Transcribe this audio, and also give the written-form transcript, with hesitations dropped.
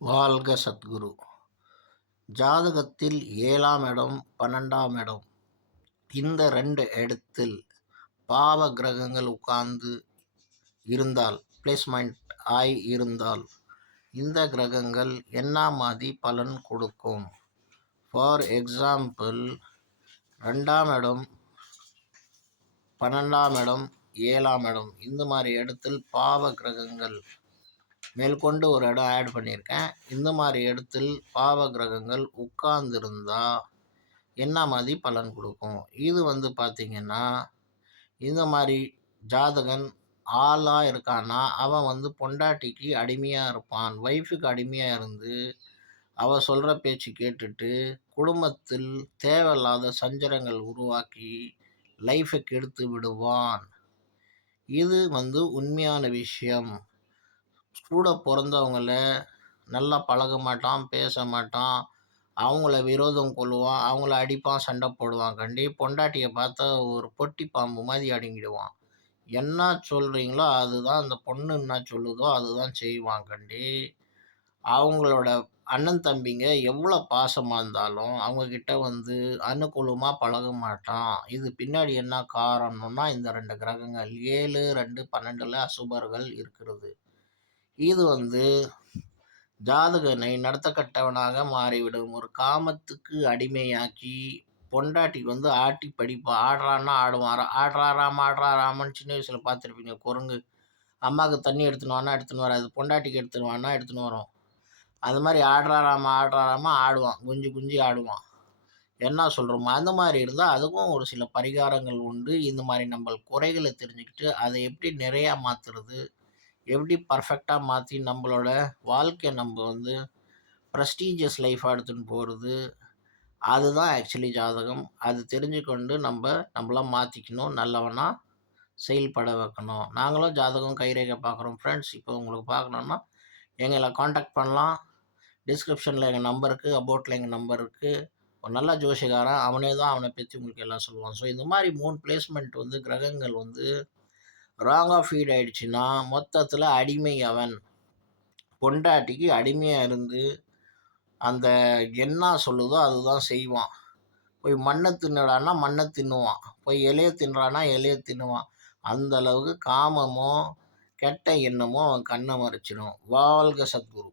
வாழ்க சத்குரு. ஜாதகத்தில் 7ஆம் இடம், 12ஆம் இடம் இந்த 2 இடத்தில் பாவ கிரகங்கள் உட்கார்ந்து இருந்தால், பிளேஸ்மெண்ட் ஆய் இருந்தால், இந்த கிரகங்கள் என்ன மாதிரி பலன் கொடுக்கும்? ஃபார் எக்ஸாம்பிள், 2ஆம் இடம், 12ஆம் இடம், 7ஆம் இடம் இந்த மாதிரி இடத்தில் பாவ கிரகங்கள் மேற்கொண்டு ஒரு இடம் ஆட் பண்ணியிருக்கேன். இந்த மாதிரி இடத்தில் பாவ கிரகங்கள் உட்கார்ந்துருந்தா என்ன மாதிரி பலன் கொடுக்கும்? இது பார்த்திங்கன்னா, இந்த மாதிரி ஜாதகன் ஆளாக இருக்கான்னா அவன் பொண்டாட்டிக்கு அடிமையாக இருப்பான். ஒய்ஃபுக்கு அடிமையாக இருந்து அவள் சொல்கிற பேச்சு கேட்டுட்டு குடும்பத்தில் தேவையில்லாத சஞ்சலங்கள் உருவாக்கி லைஃபை கெடுத்து விடுவான். இது உண்மையான விஷயம். கூட பிறந்தவங்கள நல்லா பழக மாட்டான், பேச மாட்டான், அவங்கள விரோதம் கொள்ளுவான், அவங்கள அடிப்பான், சண்டை போடுவான். பொண்டாட்டியை பார்த்தா ஒரு பொட்டி பாம்பு மாதிரி அடங்கிடுவான். என்ன சொல்கிறீங்களோ அதுதான், அந்த பொண்ணு என்ன சொல்லுதோ அதுதான் செய்வான். அவங்களோட அண்ணன் தம்பிங்க எவ்வளோ பாசமாக இருந்தாலும் அவங்கக்கிட்ட அனுகூலமாக பழக மாட்டான். இது பின்னாடி என்ன காரணம்னா, இந்த 2 கிரகங்கள் 7, 2, 12 அசுபர்கள் இருக்கிறது. இது ஜாதகனை நடத்தக்கட்டவனாக மாறிவிடும். ஒரு காமத்துக்கு அடிமையாக்கி பொண்டாட்டிக்கு ஆட்டி படிப்பா. ஆடுறான்னா ஆடுவான். ஆடுறாராமன்னு சின்ன வயசில் பார்த்துருப்பீங்க. குரங்கு அம்மாவுக்கு தண்ணி எடுத்துன்னு வராது, பொண்டாட்டிக்கு எடுத்துன்னு வரும். அது மாதிரி ஆடுறாராமா ஆடுவான், குஞ்சு குஞ்சு ஆடுவான். என்ன சொல்கிறோமோ அந்த மாதிரி இருந்தால் அதுக்கும் ஒரு சில பரிகாரங்கள் உண்டு. இந்த மாதிரி நம்ம குறைகளை தெரிஞ்சுக்கிட்டு அதை எப்படி நிறையா மாற்றுறது, எப்படி பர்ஃபெக்டாக மாற்றி நம்மளோட வாழ்க்கையை நம்ம ப்ரெஸ்டீஜியஸ் லைஃபாக எடுத்துன்னு போகிறது, அதுதான் ஆக்சுவலி ஜாதகம். அது தெரிஞ்சுக்கொண்டு நம்மளாம் மாற்றிக்கணும், நல்லவனாக செயல்பட வைக்கணும். நாங்களும் ஜாதகம் கைரேகை பார்க்குறோம் ஃப்ரெண்ட்ஸ். இப்போ உங்களுக்கு பார்க்கணுன்னா எங்களை காண்டாக்ட் பண்ணலாம். டிஸ்கிரிப்ஷனில் எங்கள் நம்பர் இருக்குது, அபவுட்டில் எங்கள் நம்பர் இருக்குது. ஒரு நல்ல ஜோசிகாரன், அவனே தான் அவனை பற்றி உங்களுக்கு எல்லாம் சொல்லுவான். ஸோ இந்த மாதிரி 3 பிளேஸ்மெண்ட் கிரகங்கள் ராங்காக ஃபீட் ஆகிடுச்சின்னா மொத்தத்தில் அடிமை அவன். பொண்டாட்டிக்கு அடிமையாக இருந்து அந்த என்ன சொல்லுதோ அதுதான் செய்வான். போய் மண்ணை தின்னுடான்னா மண்ணை தின்னுவான், போய் இலையை தின்னுறான்னா இலையை தின்னுவான். அந்த அளவுக்கு காமமோ கெட்ட எண்ணமோ அவன் கண்ணை மறைச்சிடும். வாழ்க சத்குரு.